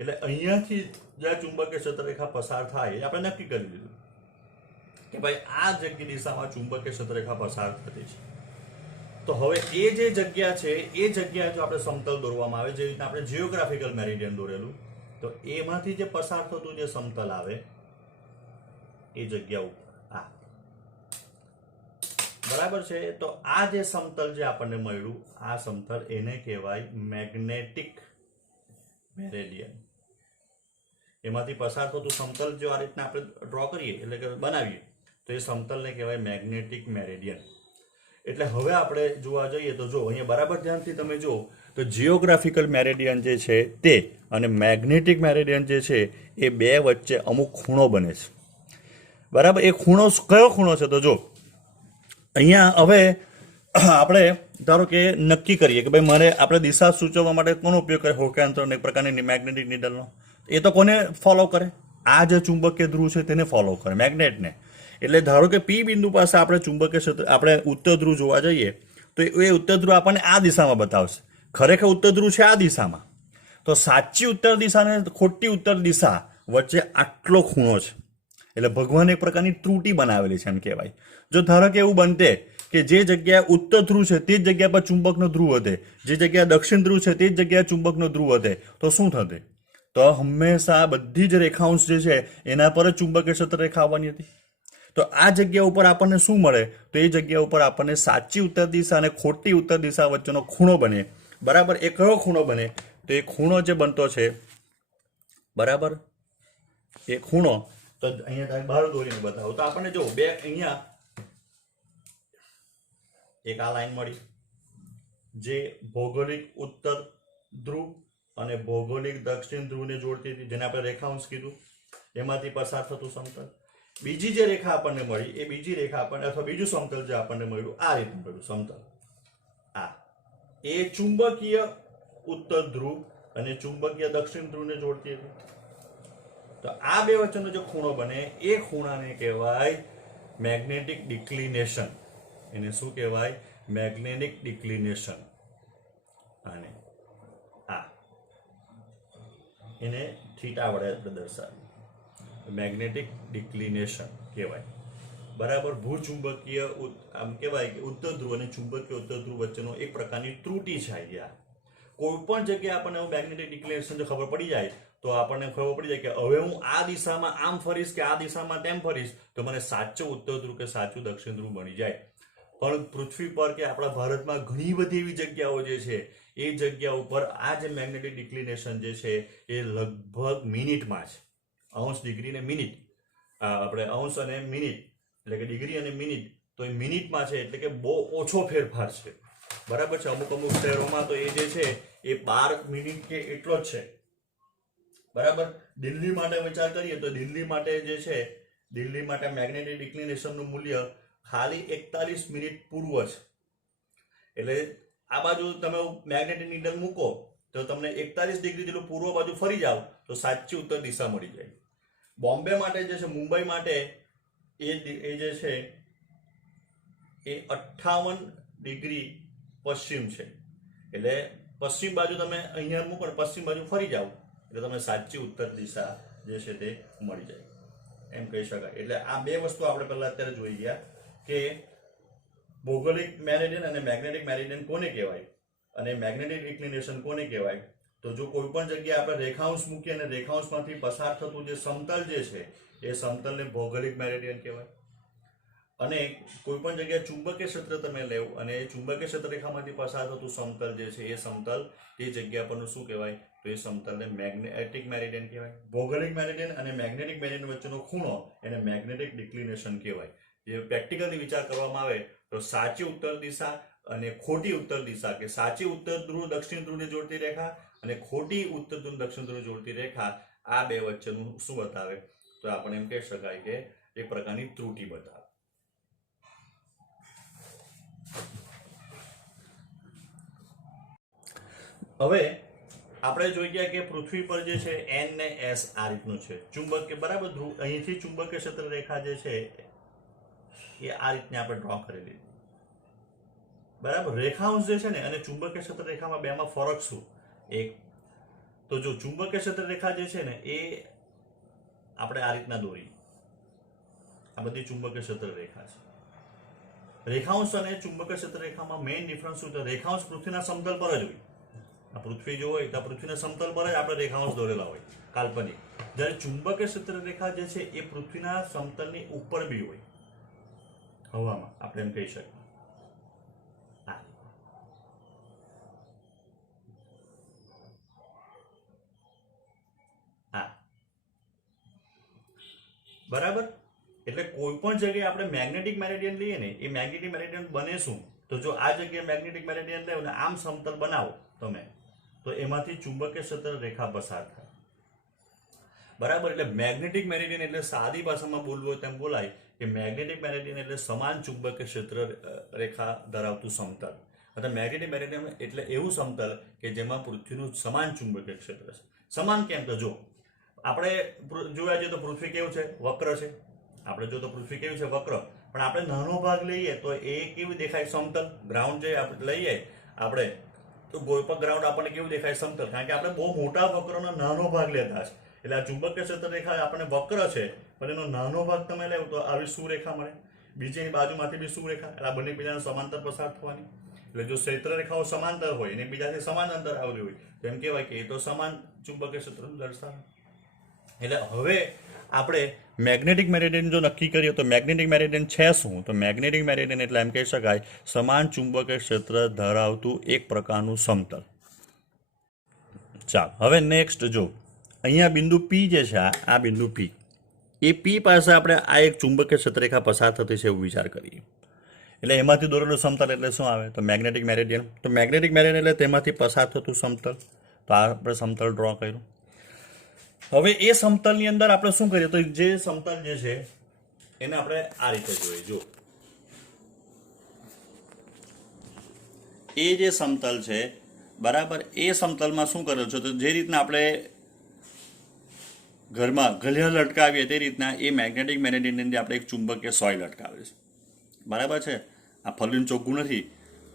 એટલે અહીંયાથી જ્યાં ચુંબકીય ક્ષેત્ર રેખા પસાર થાય એ આપણે નક્કી કરી દીધું કે ભાઈ આ જગ્યા દિશામાં ચુંબકીય ક્ષેત્રરેખા પસાર થતી છે. તો હવે એ જે જગ્યા છે એ જગ્યાએ જો આપણે સમતલ દોરવામાં આવે, જે રીતના આપણે જીઓગ્રાફિકલ મેરિડિયન દોરેલું, તો એમાંથી જે પસાર થતું જે સમતલ આવે એ જગ્યા ઉપર આ, બરાબર છે. તો આ જે સમતલ જે આપણને મળ્યું આ સમતલ એને કહેવાય મેગ્નેટિક મેરિડિયન. એમાંથી પસાર થતું સમતલ જો આ રીતના આપણે ડ્રો કરીએ એટલે કે બનાવીએ તો એ સમતલને કહેવાય મેગ્નેટિક મેરિડિયન. એટલે હવે આપણે જોવા જઈએ તો જો અહીંયા બરાબર ધ્યાનથી તમે જો તો જીઓગ્રાફિકલ મેરિડિયન જે છે તે અને મેગ્નેટિક મેરિડિયન જે છે એ બે વચ્ચે અમુક ખૂણો બને છે, બરાબર. એ ખૂણો કયો ખૂણો છે? તો જો અહીંયા હવે આપણે ધારો કે નક્કી કરીએ કે ભાઈ મારે આપણે દિશા સૂચવવા માટે કોનો ઉપયોગ કરે? હોકાયંત્રનો એક પ્રકારની મેગ્નેટિક નીડલનો. એ તો કોને ફોલો કરે? આ જે ચુંબકીય ધ્રુવ છે તેને ફોલો કરે, મેગ્નેટને. એટલે ધારો કે પી બિંદુ પાસે આપણે ચુંબકીય ક્ષેત્ર આપણે ઉત્તર ધ્રુવ જોવા જઈએ તો એ ઉત્તર ધ્રુવ આપણને આ દિશામાં બતાવશે. ખરેખર ઉત્તર ધ્રુવ છે આ દિશામાં. તો સાચી ઉત્તર દિશા અને ખોટી ઉત્તર દિશા વચ્ચે આટલો ખૂણો છે. એટલે ભગવાન એક પ્રકારની ત્રુટી બનાવેલી છે એમ કહેવાય. જો ધારો કે એવું બનતે કે જે જગ્યાએ ઉત્તર ધ્રુવ છે તે જ જગ્યા પર ચુંબકનો ધ્રુવ હતે, જે જગ્યાએ દક્ષિણ ધ્રુવ છે તે જ જગ્યાએ ચુંબકનો ધ્રુવ હતે, તો શું થતે? તો હંમેશા બધી જ રેખાંશ જે છે એના પર જ ચુંબકીય ક્ષેત્ર રેખા આવવાની હતી. તો આ જગ્યા ઉપર આપણને શું મળે? તો એ જગ્યા ઉપર આપણને સાચી ઉત્તર દિશા અને ખોટી ઉત્તર દિશા વચ્ચેનો ખૂણો બને, બરાબર. એ કયો ખૂણો બને? તો એ ખૂણો જે બનતો છે, બરાબર, એ ખૂણો તો અહીંયા બહાર દોરીને બતાવો તો આપણને જો બે અહીંયા એક આ લાઈન મળી જે ભૌગોલિક ઉત્તર ધ્રુવ અને ભૌગોલિક દક્ષિણ ધ્રુવને જોડતી હતી, જેને આપણે રેખાંશ કીધું, એમાંથી પસાર થતું સમતલ. બીજી જે રેખા આપણને મળી એ બીજી રેખા આપણને અથવા બીજું સમતલ જે આપણને મળ્યું આ રીતનું મળ્યું સમતલ. આ એ ચુંબકીય ઉત્તર ધ્રુવ અને ચુંબકીય દક્ષિણ ધ્રુવને જોડતી હતી. તો આ બે વચ્ચેનો જે ખૂણો બને એ ખૂણાને કહેવાય મેગ્નેટિક ડિક્લિનેશન. એને શું કહેવાય? Magnetic declination. અને આ એને થીટા વડે આપણે દર્શાવીએ, મેગ્નેટિક ડિક્લિનેશન કહેવાય. બરાબર. ભૂચુંબકીય આમ કહેવાય કે ઉત્તર ધ્રુવ અને ચુંબકીય ઉત્તર ધ્રુવ વચ્ચેનો એક પ્રકારની ત્રુટિ છે અહીંયા. કોઈ પણ જગ્યાએ આપણને મેગ્નેટિક ડિક્લિનેશન જો ખબર પડી જાય તો આપણને ખબર પડી જાય કે હવે હું આ દિશામાં આમ ફરીશ કે આ દિશામાં તેમ ફરીશ તો મને સાચો ઉત્તર ધ્રુવ કે સાચું દક્ષિણ ધ્રુવ બની જાય. પણ પૃથ્વી પર કે આપણા ભારતમાં ઘણી બધી એવી જગ્યાઓ જે છે એ જગ્યા ઉપર આ જે મેગ્નેટિક ડિક્લિનેશન જે છે એ લગભગ મિનિટમાં છે. અંશ, ડિગ્રી ને મિનિટ, આપણે અંશ અને મિનિટ એટલે કે ડિગ્રી અને મિનિટ, તો એ મિનિટમાં છે એટલે કે બહુ ઓછો ફેરફાર છે. બરાબર છે. અમુક અમુક શહેરોમાં તો એ જે છે એ 12 મિનિટ કે એટલો જ છે. બરાબર. દિલ્હી માટે વિચાર કરીએ તો દિલ્હી માટે જે છે, દિલ્હી માટે મેગ્નેટિક ડિક્લિનેશનનું મૂલ્ય ખાલી 41 મિનિટ પૂર્વ છે. એટલે આ બાજુ તમે મેગ્નેટિક નીડલ મૂકો તો તમને 41 ડિગ્રી જેટલું પૂર્વ બાજુ ફરી જાવ તો સાચી ઉત્તર દિશા મળી જાય. બોમ્બે માટે જે છે, મુંબઈ માટે એ જે છે એ 58 ડિગ્રી પશ્ચિમ છે. એટલે પશ્ચિમ બાજુ તમે અહીંયા મૂકો ને પશ્ચિમ બાજુ ફરી જાઓ એટલે તમને સાચી ઉત્તર દિશા જે છે તે મળી જાય, એમ કહી શકાય. એટલે આ બે વસ્તુ આપણે પહેલા અત્યારે જોઈ ગયા કે ભૌગોલિક મેરિડિયન અને મેગ્નેટિક મેરિડિયન કોને કહેવાય અને મેગ્નેટિક ડિક્લિનેશન કોને કહેવાય. તો જો કોઈ પણ જગ્યાએ આપણે રેખાંશ મૂકીએ અને રેખાંશમાંથી પસાર થતું જે સમતલ જે છે એ સમતલને ભૌગોલિક મેરિડિયન કહેવાય. અને કોઈ પણ જગ્યાએ ચુંબકીય ક્ષેત્ર તમે લેવો અને એ ચુંબકીય ક્ષેત્ર રેખામાંથી પસાર થતું સમતલ જે છે એ સમતલ તે જગ્યા પરનું શું કહેવાય, તો એ સમતલને મેગ્નેટિક મેરિડિયન કહેવાય. ભૌગોલિક મેરિડિયન અને મેગ્નેટિક મેરિડિયન વચ્ચેનો ખૂણો એને મેગ્નેટિક ડિક્લિનેશન કહેવાય. જે પ્રેક્ટિકલી વિચાર કરવામાં આવે તો સાચી ઉત્તર દિશા અને ખોટી ઉત્તર દિશા, કે સાચી ઉત્તર ધ્રુવ દક્ષિણ ધ્રુવને જોડતી રેખા અને ખોટી ઉત્તર ધ્રુવ દક્ષિણ ધ્રુવ જોડતી રેખા, આ બે વચ્ચેનું શું બતાવે, તો આપણે એમ કહી શકાય કે એક પ્રકારની ત્રુટિ બતાવે. હવે આપણે જોઈ ગયા કે પૃથ્વી પર જે છે N ને S આ રીતનું છે ચુંબક, બરાબર. ધ્રુવ અહીંથી ચુંબકીય ક્ષેત્ર રેખા જે છે એ આ રીતની આપણે ડ્રો કરેલી, બરાબર. રેખાંશ જે છે ને અને ચુંબકીય ક્ષેત્ર રેખામાં બેમાં ફરક શું? એક તો જો ચુંબકીય ક્ષેત્ર રેખા જે છે ને એ આપણે આ રીતના દોરી, આ બધી ચુંબકીય ક્ષેત્ર રેખા છે. રેખાંશ અને ચુંબકીય ક્ષેત્ર રેખામાં મેઇન ડિફરન્સ શું? તો રેખાંશ પૃથ્વીના સમતલ પર જ હોય. આ પૃથ્વી જો હોય તો પૃથ્વીના સમતલ પર જ આપણે રેખાંશ દોરેલા હોય, કાલ્પનિક. જ્યારે ચુંબકીય ક્ષેત્ર રેખા જે છે એ પૃથ્વીના સમતલની ઉપર બી હોય, હવામાં, આપણે એમ કહી શકીએ. બરાબર. એટલે કોઈ પણ જગ્યાએ આપણે મેગ્નેટિક મેરિડિયન લઈએ ને, એ મેગ્નેટિક મેરિડિયન બને શું? તો જો આ જગ્યાએ મેગ્નેટિક મેરિડિયન લેવો ને આમ સમતલ બનાવો તમે, તો એમાંથી ચુંબકીય ક્ષેત્ર રેખા પસાર થાય, બરાબર. એટલે મેગ્નેટિક મેરિડિયન એટલે સાદી ભાષામાં બોલવું હોય તેમ બોલાય કે મેગ્નેટિક મેરિડિયન એટલે સમાન ચુંબકીય ક્ષેત્ર રેખા ધરાવતું સમતલ. અથવા મેગ્નેટિક મેરિડિયન એટલે એવું સમતલ કે જેમાં પૃથ્વીનું સમાન ચુંબકીય ક્ષેત્ર છે. સમાન કેમ? તો જો આપણે જોવા જઈએ તો પૃથ્વી કેવું છે? વક્ર છે. આપણે જો તો પૃથ્વી કેવી છે? વક્ર. પણ આપણે નાનો ભાગ લઈએ તો એ કેવી દેખાય? સમતલ. ગ્રાઉન્ડ જે આપણે લઈએ આપણે તો કોઈ પણ ગ્રાઉન્ડ આપણને કેવું દેખાય? સમતલ. કારણ કે આપણે બહુ મોટા વક્રનો નાનો ભાગ લેતા છે. એટલે આ ચુંબકીય ક્ષેત્ર રેખા આપણને વક્ર છે પણ એનો નાનો ભાગ તમે લેવો તો આવી સુરેખા મળે, બીજીની બાજુમાંથી બી સુરેખા, એટલે આ બંને બીજાને સમાંતર પસાર થવાની. એટલે જો ક્ષેત્ર રેખાઓ સમાંતર હોય અને બીજાથી સમાન અંતર આવેલી હોય તો એમ કહેવાય કે એ તો સમાન ચુંબકીય ક્ષેત્રનું દર્શાવે. એટલે હવે આપણે મેગ્નેટિક મેરિડિયન જો નક્કી કરીએ તો મેગ્નેટિક મેરિડિયન છે શું? તો મેગ્નેટિક મેરિડિયન એટલે એમ કહી શકાય સમાન ચુંબકીય ક્ષેત્ર ધરાવતું એક પ્રકારનું સમતલ. ચાલો હવે નેક્સ્ટ જો અહીંયા બિંદુ P જે છે, આ બિંદુ P, એ P પાસે આપણે આ એક ચુંબકીય ક્ષેત્ર રેખા પસાર થતી છે એવું વિચાર કરીએ. એટલે એમાંથી દોરેલું સમતલ એટલે શું આવે? તો મેગ્નેટિક મેરિડિયન. તો મેગ્નેટિક મેરિડિયન એટલે તેમાંથી પસાર થતું સમતલ. તો આ આપણે સમતલ ડ્રો કર્યું. હવે એ સમતલની અંદર આપણે શું કરીએ? તો જે સમતલ જે છે એને આપણે આ રીતે જોઈએ. જો એ જે સમતલ છે, બરાબર, એ સમતલમાં શું કર્યો છે? તો જે રીતના આપણે ઘરમાં ઘડિયાળ લટકાવીએ તે રીતના એ મેગ્નેટિક મેરિડિયનની અંદર આપણે એક ચુંબકીય સોય લટકાવે છે, બરાબર છે. આ ફલીનું ચોખ્ખું નથી,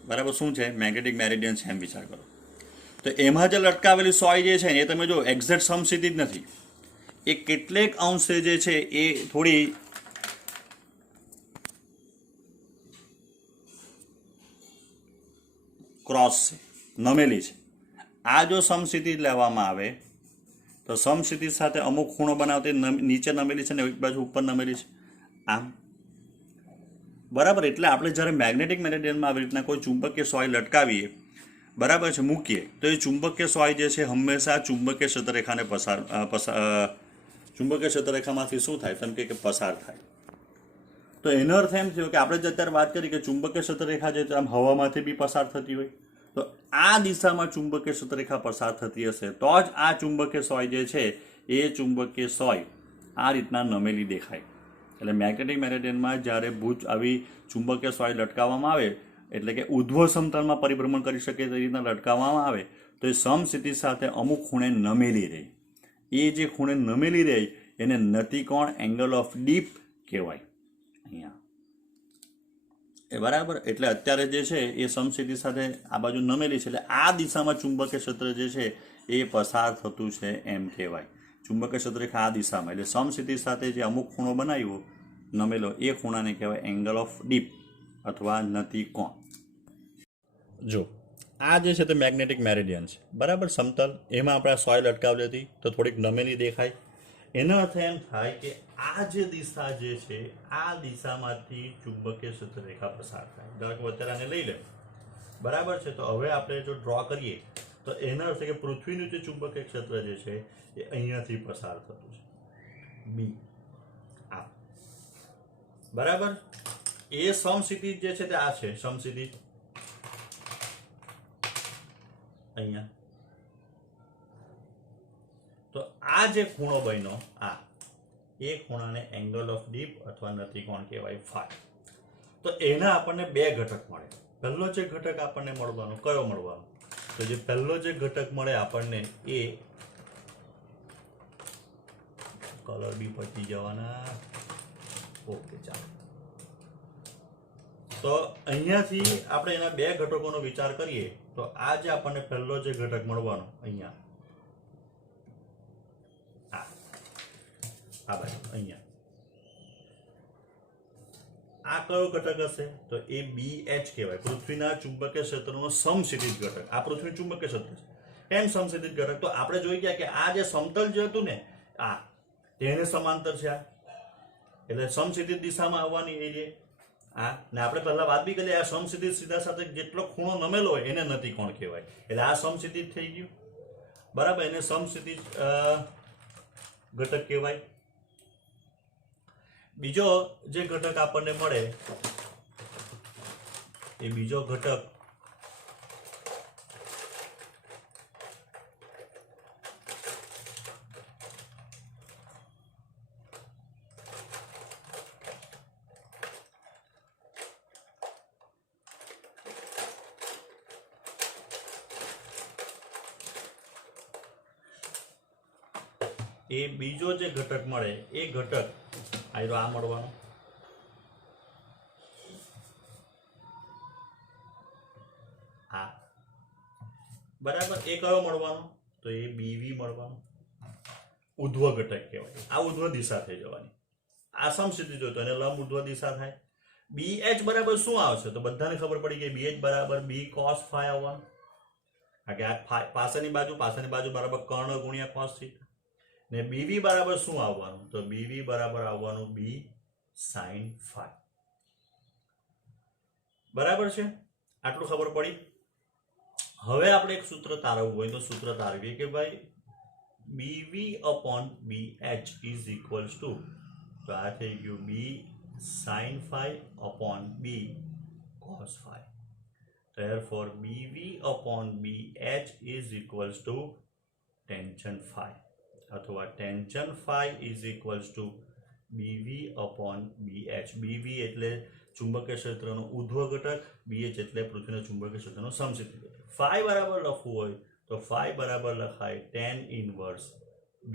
બરાબર. શું છે? મેગ્નેટિક મેરિડિયન છે એમ વિચાર કરો. તો એમાં જે લટકાવેલી સોય જે છે એ તમે જો એક્ઝેક્ટ સમસ્થિતિ જ નથી, એ કેટલેક અંશે જે છે એ થોડી ક્રોસ છે, નમેલી છે. આ જો સમસ્થિતિ લેવામાં આવે તો સમસ્થિતિ સાથે અમુક ખૂણો બનાવતી નીચે નમેલી છે ને એક બાજુ ઉપર નમેલી છે, આમ બરાબર. એટલે આપણે જ્યારે મેગ્નેટિક મેરિડિયનમાં આવી રીતના કોઈ ચુંબકીય સોય લટકાવીએ, બરાબર છે, મૂકીએ તો એ ચુંબકીય સોય જે છે હંમેશા ચુંબકીય ક્ષેત્રરેખાને ચુંબકીય ક્ષેત્રરેખામાંથી શું થાય તેમ કે પસાર થાય. તો એનો અર્થ એમ થયો કે આપણે જે અત્યારે વાત કરી કે ચુંબકીય ક્ષેત્રરેખા જે આમ હવામાંથી બી પસાર થતી હોય, તો આ દિશામાં ચુંબકીય ક્ષેત્રરેખા પસાર થતી હશે તો જ આ ચુંબકીય સોય જે છે એ ચુંબકીય સોય આ રીતના નમેલી દેખાય. એટલે મેગ્નેટિક મેરિડિયનમાં જ્યારે ભુજ આવી ચુંબકીય સોય લટકાવવામાં આવે એટલે કે ઉધ્વ સમતલમાં પરિભ્રમણ કરી શકે તે રીતના લટકાવવામાં આવે તો એ સમસ્થિતિ સાથે અમુક ખૂણે નમેલી રહે. એ જે ખૂણે નમેલી રહે એને નતિકોણ એંગલ ઓફ ડીપ કહેવાય અહીંયા, એ બરાબર. એટલે અત્યારે જે છે એ સમસ્થિતિ સાથે આ બાજુ નમેલી છે, એટલે આ દિશામાં ચુંબકીય ક્ષેત્ર જે છે એ પસાર થતું છે એમ કહેવાય. ચુંબકીય ક્ષેત્રરેખા આ દિશામાં, એટલે સમસ્થિતિ સાથે જે અમુક ખૂણો બનાવ્યો નમેલો એ ખૂણાને કહેવાય એંગલ ઓફ ડીપ અથવા નતિકોણ. જો આ જે છે તે મેગ્નેટિક મેરિડિયન છે, બરાબર, સમતલ. એમાં આપણે સોય લટકાવેલી હતી તો થોડીક નમેલી દેખાય. એનો અર્થ એમ થાય કે આ જે દિશા જે છે આ દિશામાંથી ચુંબકીય ક્ષેત્રરેખા પસાર થાય. ધારો કે અત્યારે આને લઈ લે, બરાબર છે. તો હવે આપણે જો ડ્રો કરીએ તો એનો અર્થ કે પૃથ્વીનું જે ચુંબકીય ક્ષેત્ર જે છે એ અહીંયાથી પસાર થતું છે, બી આ, બરાબર. એ સમસ્થિતિ જે છે તે આ છે સમસ્થિતિ અહીંયા. તો આ જે ખૂણો બન્યો આ, એ ખૂણાને એંગલ ઓફ ડીપ અથવા નતિકોણ કહેવાય, ફાઈ. તો એના આપણને બે ઘટક મળે. પહેલો જે ઘટક આપણને મળવાનો કયો મળવાનો, તો જે પહેલો જે ઘટક મળે આપણને એ કલર બી પતી જવાના. ઓકે, ચાલો. તો અહીંયાથી આપણે એના બે ઘટકોનો વિચાર કરીએ તો આ જે આપણને પહેલો જે ઘટક મળવાનો અહીંયા આ બાજુ અહીંયા, આ કયો ઘટક હશે તો એ BH કહેવાય, પૃથ્વીના ચુંબકીય ક્ષેત્રનો સમસ્થિતિજ ઘટક. આ પૃથ્વીનું ચુંબકીય ક્ષેત્ર છે એમ સમસ્થિતિજ ઘટક. તો આપણે જોઈ ગયા કે આ જે સમતલ જે હતું ને આ તેને સમાંતર છે આ, એટલે સમસ્થિતિજ દિશામાં આવવાની એ જે આ, ને આપણે પહેલા વાત બી કરી આ સમસ્થિતિજ સીધા સાથે જેટલો ખૂણો નમેલો હોય એને નતિકોણ કહેવાય. એટલે આ સમસ્થિતિજ થઈ ગયું, બરાબર. એને સમસ્થિતિજ ઘટક કહેવાય. બીજો જે ઘટક આપણને મળે એ બીજો ઘટક મળે એ ઘટક આ મળવાનો. આ બરાબર. એ કયો મળવાનો તો એ BV મળવાનો, ઉધ્વ ઘટક કહેવાય. આ ઉધ્વ દિશા થઈ જવાની. આ સમસ્થિતિ જોતો એને લંબ ઉધ્વ દિશા થાય. BH બરાબર શું આવશે તો બધાને ખબર પડી કે BH બરાબર B cos phi આવવાનું. આ પાછળની બાજુ બરાબર કર્ણ ગુણ્યા cos થીટા. ને BV બરાબર શું આવવાનું તો BV બરાબર આવવાનું B sin phi. બરાબર છે, આટલું ખબર પડી. હવે આપણે એક સૂત્ર તારવવું હોય તો સૂત્ર તારવીએ કે ભાઈ BV upon BH is equals to, તો આ થઈ ગયું B sin phi upon B cos phi. Therefore BV upon BH is equals to tangent phi, અથવા ટેન્જન phi is equals to BV upon BH. BV એટલે ચુંબકીય ક્ષેત્રનો ઉધ્વ ઘટક, BH એટલે પૃથ્વીના ચુંબકીય ક્ષેત્રનો સમસ્થિતિ ઘટક. phi બરાબર લખવું હોય તો phi બરાબર લખાય tan inverse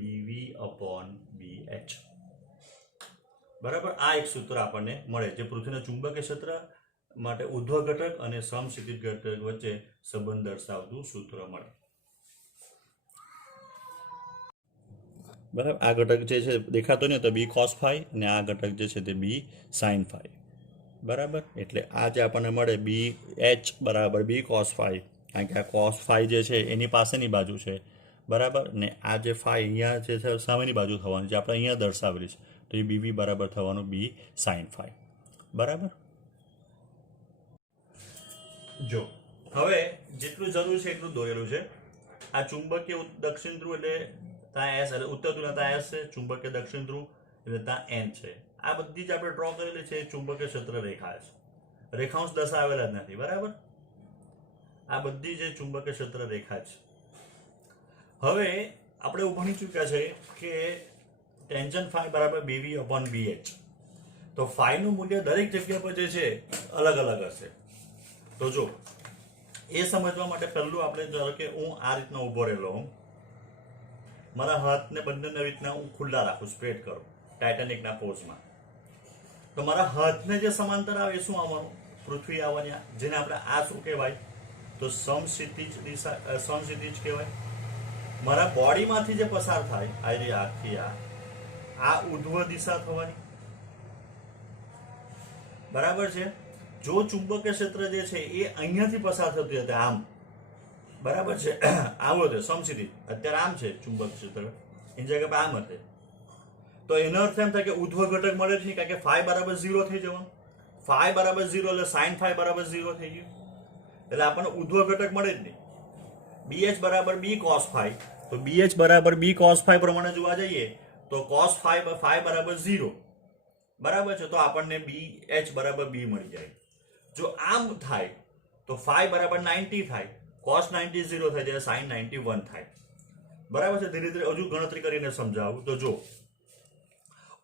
BV upon BH. બરાબર. આ એક સૂત્ર આપણને મળે જે પૃથ્વીના ચુંબકીય ક્ષેત્ર માટે ઉધ્વ ઘટક અને સમસ્થિતિ ઘટક વચ્ચે સંબંધ દર્શાવતું સૂત્ર મળે. બરાબર, આ ઘટક જે છે દેખાતો ને તો બી કોસ ફાઈ, અને આ ઘટક જે છે તે બી સાઇન ફાઈ. બરાબર, એટલે આ જે આપણને મળે બી એચ બરાબર બી કોસ ફાઈ, કારણ કે આ કોસ ફાઈ જે છે એની પાસેની બાજુ છે. બરાબર, ને આ જે ફાઈ અહીંયા જે છે સામેની બાજુ થવાની જે આપણે અહીંયા દર્શાવેલી છે, તો એ બીવી બરાબર થવાનું બી સાઇન ફાઈ. બરાબર, જો હવે જેટલું જરૂર છે એટલું દોરેલું છે. આ ચુંબકીય દક્ષિણ ધ્રુવ એટલે ત્યાં એસ, એટલે ઉત્તર ધ્રુવના ત્યાં એસ છે, ચુંબકીય દક્ષિણ ધ્રુવ એટલે ત્યાં એન છે. આ બધી જ આપણે ડ્રો કરેલી છે એ ચુંબકીય ક્ષેત્ર રેખા છે, રેખાંશ દર્શાવેલા જ નથી. બરાબર, આ બધી જે ચુંબકીય ક્ષેત્ર રેખા છે. હવે આપણે એવું ભણી ચૂક્યા છે કે ટેન્જન ફાઈ બરાબર બીવી અપોન બીએચ. તો ફાઈનું મૂલ્ય દરેક જગ્યા પર જે છે અલગ અલગ હશે. તો જો એ સમજવા માટે પહેલું આપણે ધારો કે હું આ રીતના ઊભો રહેલો હું, મારા હાથને બંનેને રીતના હું ખુલ્લા રાખું, સ્પ્રેડ કરું ટાઇટેનિકના પોઝમાં, તો મારા હાથને જે સમાંતર આવે એ શું આવવાનું? પૃથ્વી આવવાની, જેને આપણે આ શું કહેવાય? તો સમક્ષિતિજ દિશા, સમક્ષિતિજ કહેવાય. મારા બોડીમાંથી જે પસાર થાય આ રે આખી આ ઉધ્વ દિશા થવાની. બરાબર છે. જો ચુંબકીય ક્ષેત્ર જે છે એ અહીંયાથી પસાર થતું હતું આમ, બરાબર છે, આવો હતો સમક્ષિતિજ, અત્યારે આમ છે ચુંબક ક્ષેત્ર, એની જગ્યા પર આમ હશે, તો એનો અર્થ એમ થાય કે ઉધ્વ ઘટક મળે જ નહીં, કારણ કે ફાઈ બરાબર 0 થઈ જવાનું. ફાઈ બરાબર 0 એટલે સાઇન ફાઈ બરાબર 0 થઈ ગયું, એટલે આપણને ઉધ્વ ઘટક મળે જ નહીં. બીએચ બરાબર બી કોસ ફાઈ, તો બીએચ બરાબર બી કોસ ફાઈ પ્રમાણે જોવા જઈએ તો કોસ ફાઈ બરાબર 0. બરાબર છે, તો આપણને બી એચ બરાબર બી મળી જાય. જો આમ થાય તો ફાઈ બરાબર 90 થાય, કોસ 90 0 થાય, જ્યારે સાઇન 91 થાય. બરાબર છે. ધીરે ધીરે હજુ ગણતરી કરીને સમજાવું. તો જો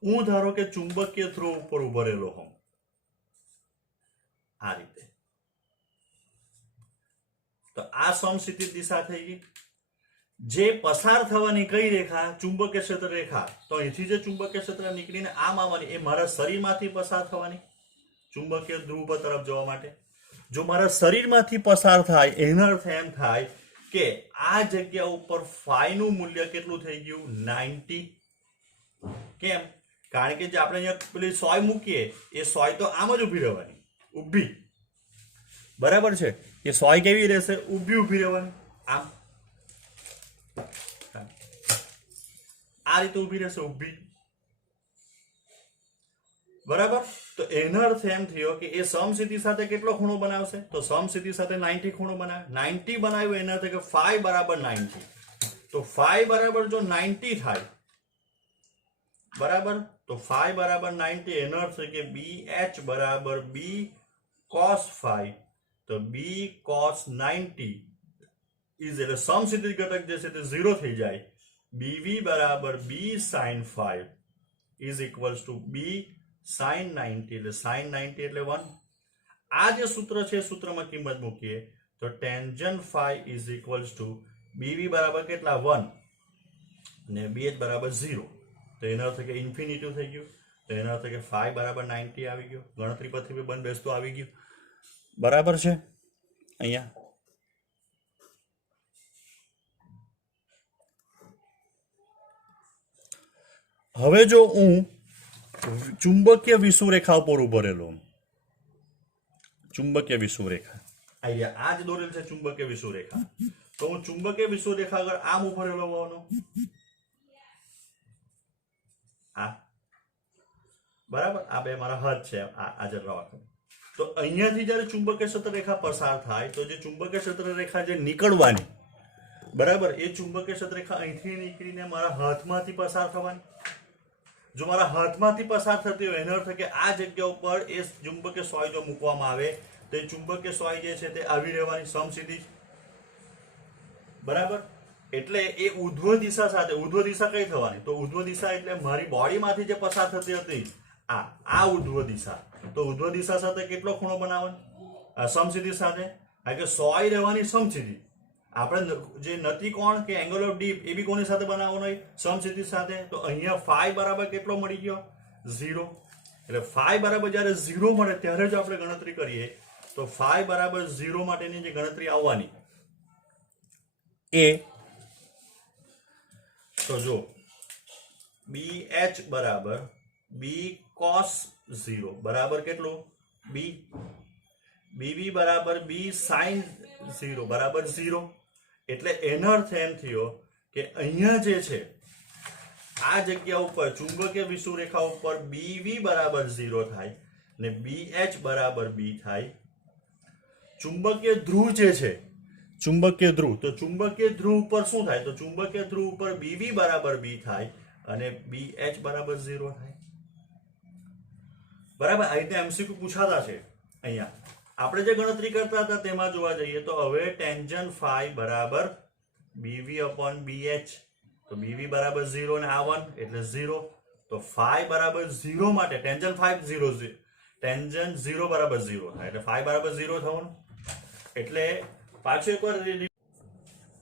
હું ધારો કે ચુંબકીય ધ્રુવ ઉપર ઉભો રહેલો હોઉં આ રીતે, તો આ સમક્ષિતિજ દિશા થઈ ગઈ. જે પસાર થવાની કઈ રેખા? ચુંબકીય ક્ષેત્ર રેખા. તો અહીંથી જે ચુંબકીય ક્ષેત્ર નીકળીને આમ આવવાની એ મારા શરીરમાંથી પસાર થવાની ચુંબકીય ધ્રુવ પર તરફ જવા માટે. જો મારા શરીરમાંથી પસાર થાય એનો અર્થ એમ થાય કે આ જગ્યા ઉપર ફાઈનું મૂલ્ય કેટલું થઈ ગયું? 90. કેમ? કારણ કે જે આપણે અહીંયા પેલી સોય મૂકીએ એ સોય તો આમ જ ઊભી રહેવાની, ઊભી. બરાબર છે. એ સોય કેવી રહેશે? ઊભી રહેવાની, આમ આ રીતે ઊભી રહેશે, ઊભી. બરાબર. તો એનો અર્થ એમ થયો કે એ સમસ્થિતિ સાથે કેટલો ખૂણો બનાવશે? તો સમસ્થિતિ સાથે 90 ખૂણો બનાવે. 90 બનાવ્યો એના અર્થ કે ફાઈ બરાબર 90. તો ફાઈ બરાબર જો 90 થાય, બરાબર, તો ફાઈ બરાબર 90 એનો અર્થ કે બી એચ બરાબર બી કોસ ફાઈ, તો બી કોસ 90 ઇઝ, એટલે સમસ્થિતિ ઘટક જે છે તે 0 થઈ જાય. બીવી બરાબર B sine phi is equals to B sine 90, એટલે સાઇન 90 એટલે 1. આ જે સૂત્ર છે સૂત્રમાં કિંમત મૂકીએ તો tangent phi is equals to B V બરાબર કેટલા? 1 અને બીએચ બરાબર 0. તો એનો અર્થ કે ઇન્ફિનિટી થઈ ગયું. તો એનો અર્થ કે ફાઈ બરાબર 90 આવી ગયો. ગણતરી પરથી બંધ બેસતું આવી ગયું. બરાબર છે. અહીંયા હવે જો હું ચુંબકીય વિષુવરેખા ઉપર ઉભો રહેલો, ચુંબકીય વિષુવરેખા આ જ દોરેલ છે ચુંબકીય વિષુવરેખા, તો હું ચુંબકીય વિષુવરેખા આગળ આમ ઉભો રહેલો હોવાનો, આ બરાબર, આ બે મારા હાથ છે આ જરા વખત. તો અહીંયાથી જ્યારે ચુંબકીય ક્ષેત્ર રેખા પસાર થાય તો જે ચુંબકીય ક્ષેત્ર રેખા જે નીકળવાની, બરાબર, એ ચુંબકીય ક્ષેત્ર રેખા અહીંથી નીકળીને મારા હાથમાંથી પસાર થવાની. જો મારા હાથમાંથી પસાર થતી હોય એનો અર્થ કે આ જગ્યા ઉપર એ ચુંબકીય સોય જો મૂકવામાં આવે તો એ ચુંબકીય સોય જે છે તે આવી રહેવાની સમક્ષિતિજ. બરાબર. એટલે એ ઉધ્વ દિશા સાથે, ઉધ્વ દિશા કઈ થવાની? તો ઉધ્વ દિશા એટલે મારી બોડીમાંથી જે પસાર થતી હતી આ ઉધ્વ દિશા. તો ઉધ્વ દિશા સાથે કેટલો ખૂણો બનાવવાનો? સમક્ષિતિજ સાથે, કારણ કે સોય રહેવાની સમક્ષિતિજ. આપણે જે નતી કોણ કે એંગલ ઓફ ડીપ એ બી કોની સાથે બનાવવાનો હોય? સમક્ષિતિજ સાથે. તો અહીંયા ફાઈ બરાબર કેટલો મળી ગયો? 0. એટલે ફાઈ બરાબર જ્યારે 0 મળે ત્યારે જો આપણે ગણતરી કરીએ તો ફાઈ બરાબર 0 માટેની જે ગણતરી આવવાની એ, તો જો BH બરાબર B cos 0 બરાબર કેટલું B BB બરાબર B sin 0 બરાબર 0 એટલે એનો અર્થ એમ થયો કે અહીંયા જે છે આ જગ્યા ઉપર ચુંબકીય વિષુવરેખા ઉપર BV બરાબર 0 થાય ને BH બરાબર B થાય ચુંબકીય ધ્રુવ જે છે ચુંબકીય ધ્રુવ તો ચુંબકીય ધ્રુવ ઉપર શું થાય તો ચુંબકીય ધ્રુવ ઉપર BV બરાબર B થાય અને BH બરાબર 0 થાય બરાબર આ રીતે MCQ પૂછાતા છે અહીંયા આપણે જે ગણતરી કરતા હતા તેમાં જોવા જઈએ તો હવે ટેન્જન ફાઈ બરાબર BV upon BH તો BV બરાબર 0 ને આ 1 એટલે 0 તો ફાઈ બરાબર 0 માટે ટેન્જન ફાઈ 0 ટેન્જન 0 બરાબર 0 થાય એટલે ફાઈ બરાબર 0 થવાનું એટલે પાછું એકવાર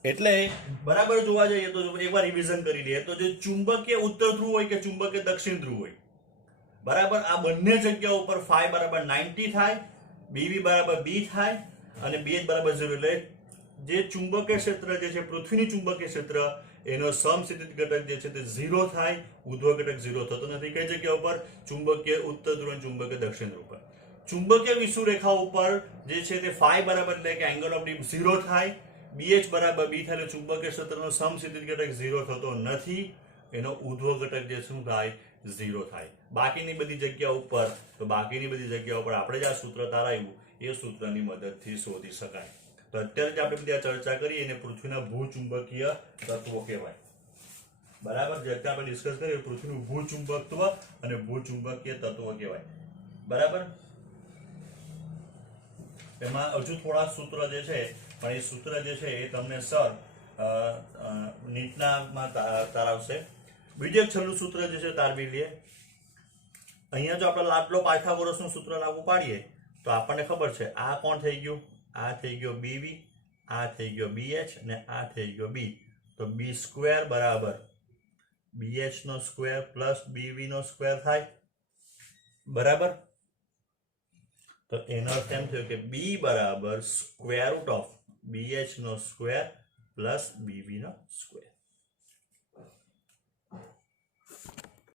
એટલે બરાબર જોવા જઈએ તો એકવાર રિવિઝન કરી લઈએ તો જે ચુંબકીય ઉત્તર ધ્રુવ હોય કે ચુંબકીય દક્ષિણ ધ્રુવ હોય બરાબર આ બંને જગ્યા ઉપર ફાઈ બરાબર 90 થાય BV બરાબર B થાય અને BH બરાબર 0 એટલે જે ચુંબકીય ક્ષેત્ર જે છે પૃથ્વીની ચુંબકીય ક્ષેત્ર એનો સમસ્થિતિજ ઘટક જે છે તે 0 થાય ઉધ્વ ઘટક 0 થતો નથી કઈ જગ્યા ઉપર ચુંબકીય ઉત્તર ધ્રુવ અને ચુંબકીય દક્ષિણ ધ્રુવ પર ચુંબકીય વિષુવરેખા ઉપર જે છે તે ફાઈ બરાબર એટલે કે એંગલ ઓફ ડી 0 થાય BH બરાબર B થાય એટલે ચુંબકીય ક્ષેત્રનો સમસ્થિતિજ ઘટક 0 થતો નથી એનો ઉધ્વ ઘટક જે શું થાય 0 થાય બાકીની બધી જગ્યા ઉપર તો બાકીની બધી જગ્યા ઉપર આપણે જે આ સૂત્ર તારાયું એ સૂત્રની મદદથી શોધી શકાય તો અત્યારે જે આપણે બધી આ ચર્ચા કરી એને પૃથ્વીના ભૂચુંબકીય તત્વો કહેવાય બરાબર જે અત્યારે આપણે ડિસ્કસ કરીએ પૃથ્વીનું ભૂચુંબકત્વ અને ભૂચુંબકીય તત્વો કહેવાય બરાબર એમાં હજુ થોડા સૂત્ર જે છે પણ એ સૂત્ર જે છે એ તમને સર નીટનામાં તારાવશે બીજું એક છેલ્લું સૂત્ર જે છે તારવી લઈએ અહીંયા જો આપણે લાડલો પાયથાગોરસનું સૂત્ર લાગુ પાડીએ તો આપણને ખબર છે આ કોણ થઈ ગયું આ થઈ ગયો BV આ થઈ ગયો BH અને આ થઈ ગયો B તો B સ્ક્વેર બરાબર BH નો સ્ક્વેર પ્લસ BV નો સ્ક્વેર થાય બરાબર તો એનો અર્થ એમ થયો કે B બરાબર સ્ક્વેર રૂટ ઓફ BH નો સ્ક્વેર પ્લસ BV નો સ્ક્વેર